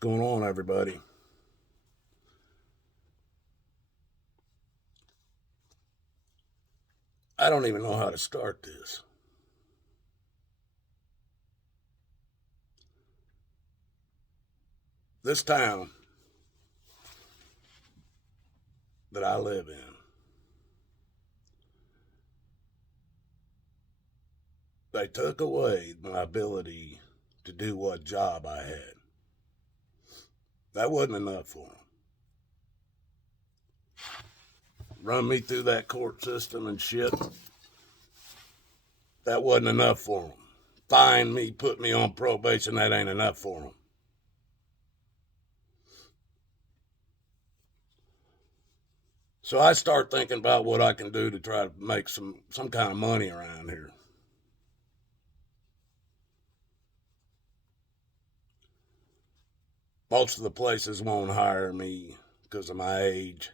going on, everybody? I don't even know how to start this. This town that I live in, they took away my ability to do what job I had. That wasn't enough for them. Run me through that court system and shit. That wasn't enough for them. Fine me, put me on probation. That ain't enough for them. So I start thinking about what I can do to try to make some kind of money around here. Most of the places won't hire me because of my age.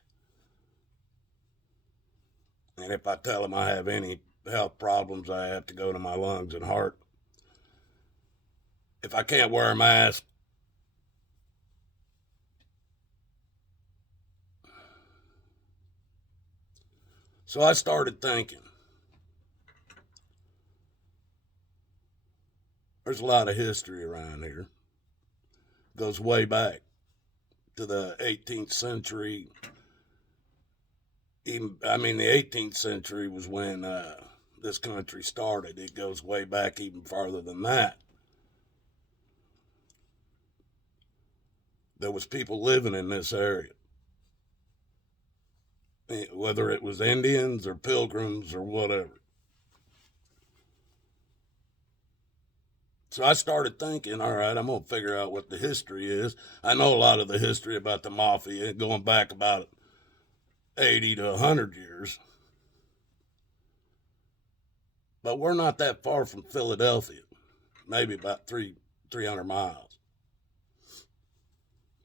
And if I tell them I have any health problems, I have to go to my lungs and heart. If I can't wear a mask, so I started thinking. There's a lot of history around here. It goes way back to the 18th century. The 18th century was when this country started. It goes way back even farther than that. There was people living in this area, whether it was Indians or pilgrims or whatever. So I started thinking, all right, I'm going to figure out what the history is. I know a lot of the history about the mafia going back about 80 to 100 years. But we're not that far from Philadelphia, maybe about 300 miles.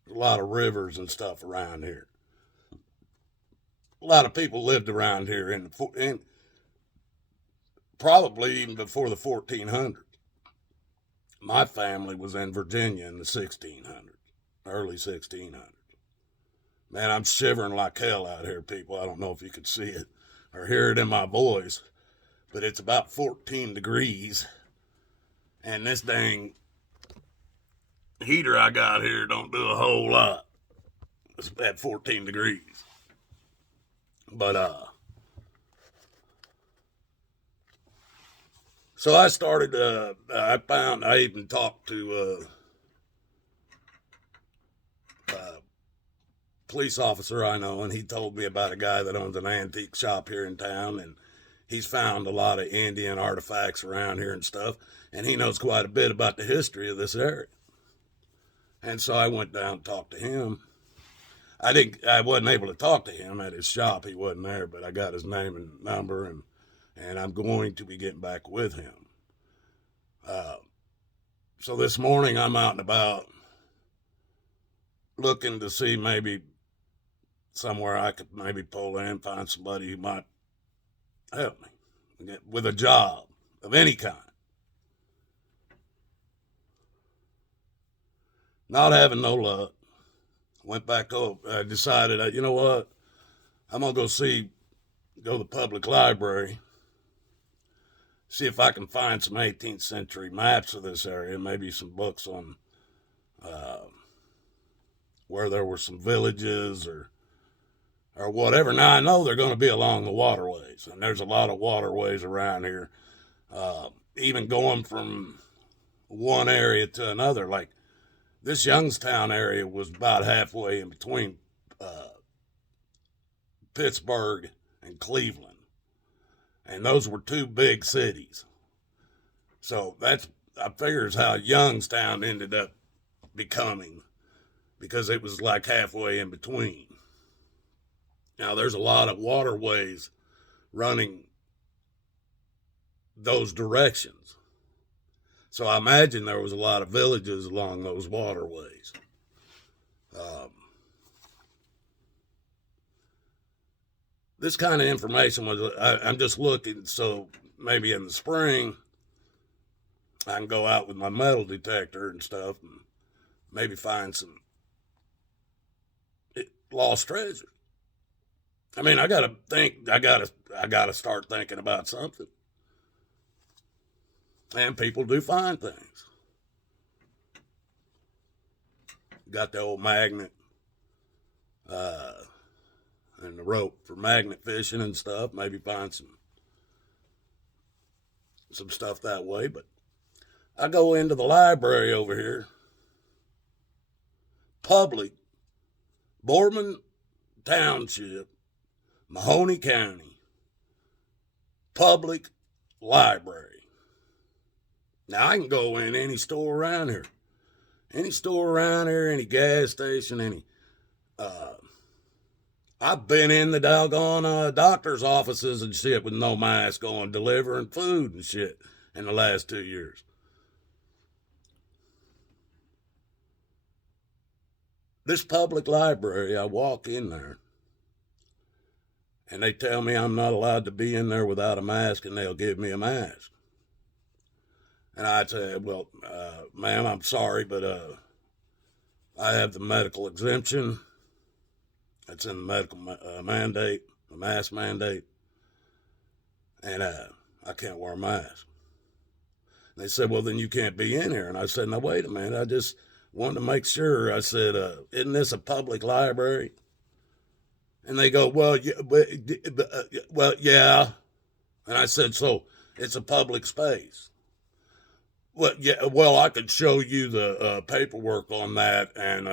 There's a lot of rivers and stuff around here. A lot of people lived around here in probably even before the 1400s. My family was in Virginia in the 1600s, early 1600s. Man, I'm shivering like hell out here, people. I don't know if you can see it or hear it in my voice, but it's about 14 degrees. And this dang heater I got here don't do a whole lot. It's at 14 degrees. But, so I started, I even talked to police officer I know, and he told me about a guy that owns an antique shop here in town, and he's found a lot of Indian artifacts around here and stuff, and he knows quite a bit about the history of this area. And so I went down and talked to him. I wasn't able to talk to him at his shop. He wasn't there, but I got his name and number, and I'm going to be getting back with him. So this morning I'm out and about looking to see maybe somewhere I could maybe pull in, find somebody who might help me with a job of any kind. Not having no luck. Went back over. I decided, you know what? I'm going to go to the public library, see if I can find some 18th century maps of this area, maybe some books on where there were some villages or whatever. Now I know they're going to be along the waterways, and there's a lot of waterways around here. Even going from one area to another, like this Youngstown area was about halfway in between Pittsburgh and Cleveland, and those were two big cities. So I figures how Youngstown ended up becoming, because it was like halfway in between. Now there's a lot of waterways running those directions. So I imagine there was a lot of villages along those waterways. This kind of information I'm just looking, so maybe in the spring I can go out with my metal detector and stuff and maybe find some lost treasure. I mean, I gotta start thinking about something. And people do find things. Got the old magnet, and the rope for magnet fishing and stuff. Maybe find some stuff that way. But I go into the library over here, public, Boardman Township, Mahoney County, public library. Now I can go in any store around here. Any gas station, I've been in the doggone doctor's offices and shit with no mask on, delivering food and shit in the last 2 years. This public library, I walk in there, and they tell me I'm not allowed to be in there without a mask, and they'll give me a mask. And I say, well, ma'am, I'm sorry, but I have the medical exemption. It's in the medical mandate, the mask mandate, and I can't wear a mask. And they said, well, then you can't be in here. And I said, no, wait a minute. I just wanted to make sure. I said, isn't this a public library? And they go, well, yeah. And I said, so it's a public space. Well, yeah. Well, I could show you the paperwork on that, and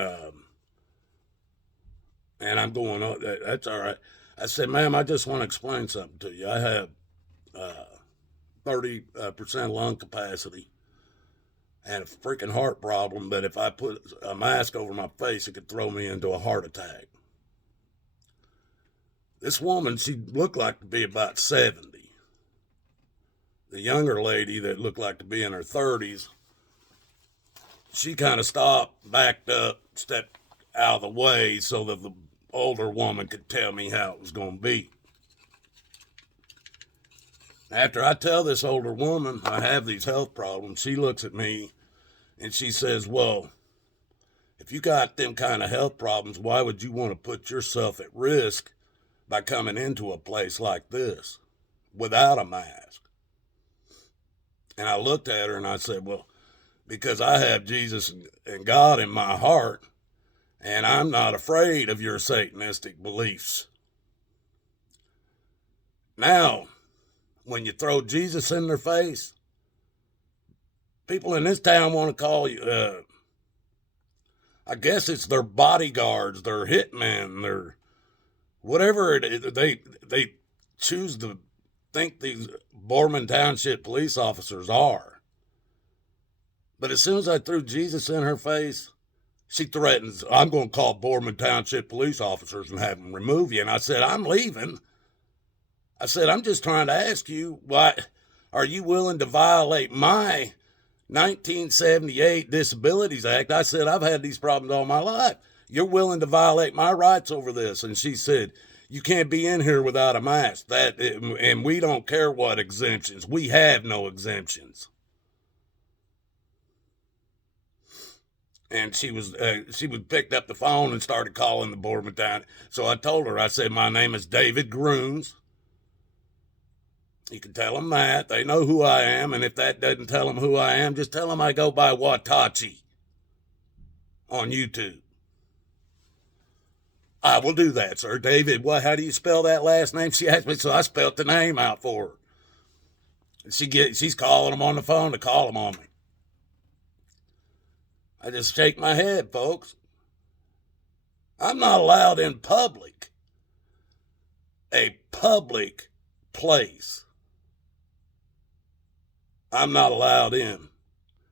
I'm going, oh, that's all right. I said, ma'am, I just want to explain something to you. I have 30% lung capacity and a freaking heart problem, but if I put a mask over my face, it could throw me into a heart attack. This woman, she looked like to be about 70. The younger lady that looked like to be in her 30s, she kind of stopped, backed up, stepped out of the way so that the older woman could tell me how it was going to be. After I tell this older woman I have these health problems, she looks at me and she says, well, if you got them kind of health problems, why would you want to put yourself at risk by coming into a place like this without a mask? And I looked at her and I said, well, because I have Jesus and God in my heart, and I'm not afraid of your Satanistic beliefs. Now, when you throw Jesus in their face, people in this town want to call you, I guess it's their bodyguards, their hitmen, their whatever it is. They choose to think these Boardman Township police officers are. But as soon as I threw Jesus in her face, she threatens, I'm going to call Boardman Township police officers and have them remove you. And I said, I'm leaving. I said, I'm just trying to ask you, why are you willing to violate my 1978 Disabilities Act? I said, I've had these problems all my life. You're willing to violate my rights over this. And she said, you can't be in here without a mask. And we don't care what exemptions. We have no exemptions. And she picked up the phone and started calling the Boardman Town. So I told her, I said, my name is David Grooms. You can tell them that. They know who I am. And if that doesn't tell them who I am, just tell them I go by Watachi on YouTube. I will do that, sir. David, how do you spell that last name? She asked me, so I spelled the name out for her. And she's calling them on the phone to call them on me. I just shake my head, folks. I'm not allowed in public. A public place. I'm not allowed in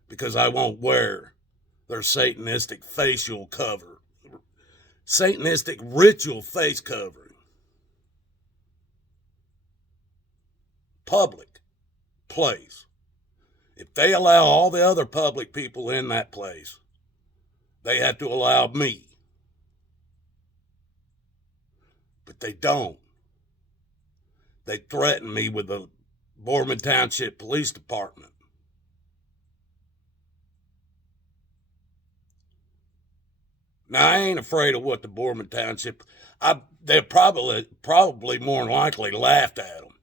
because I won't wear their Satanistic facial cover. Satanistic ritual face covering. Public place. If they allow all the other public people in that place, they have to allow me. But they don't. They threaten me with the Boardman Township Police Department. Now, I ain't afraid of what the Boardman Township, they're probably more than likely laughed at them,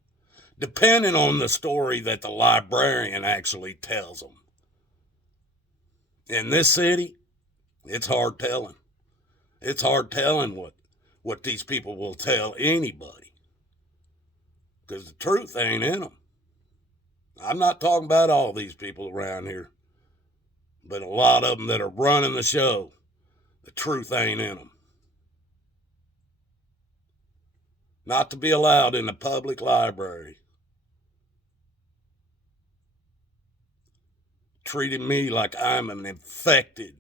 depending on the story that the librarian actually tells them. In this city, it's hard telling. It's hard telling what these people will tell anybody, because the truth ain't in them. I'm not talking about all these people around here, but a lot of them that are running the show, the truth ain't in them. Not to be allowed in the public library. Treating me like I'm an infected.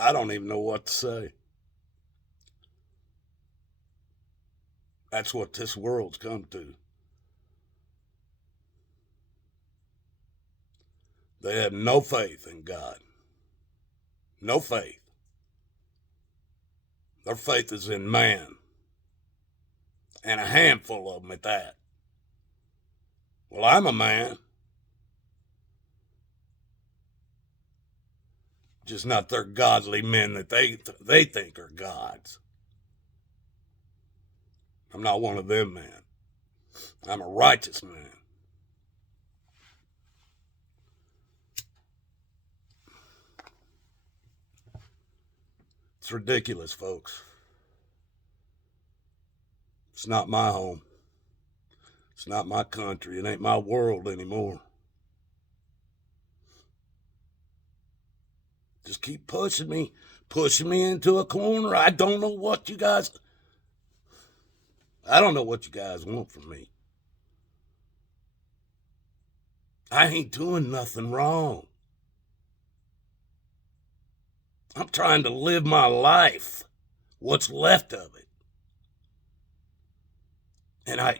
I don't even know what to say. That's what this world's come to. They have no faith in God. No faith. Their faith is in man. And a handful of them at that. Well, I'm a man. Just not their godly men that they think are gods. I'm not one of them, man. I'm a righteous man. It's ridiculous, folks. It's not my home. It's not my country. It ain't my world anymore. Just keep pushing me into a corner. I don't know what you guys want from me. I ain't doing nothing wrong. I'm trying to live my life, what's left of it. And I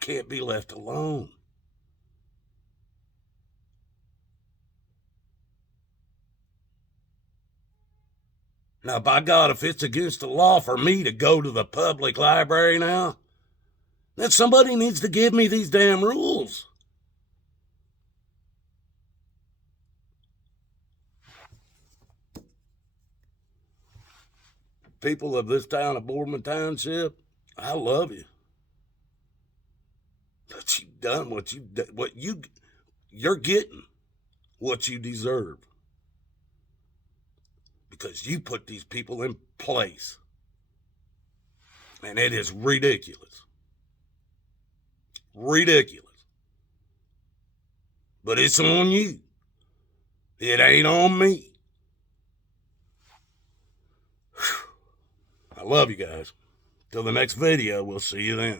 can't be left alone. Now, by God, if it's against the law for me to go to the public library now, then somebody needs to give me these damn rules. People of this town of Boardman Township, I love you. But you've done you're getting what you deserve. Because you put these people in place. And it is ridiculous. Ridiculous. But it's on you. It ain't on me. I love you guys. Till the next video, we'll see you then.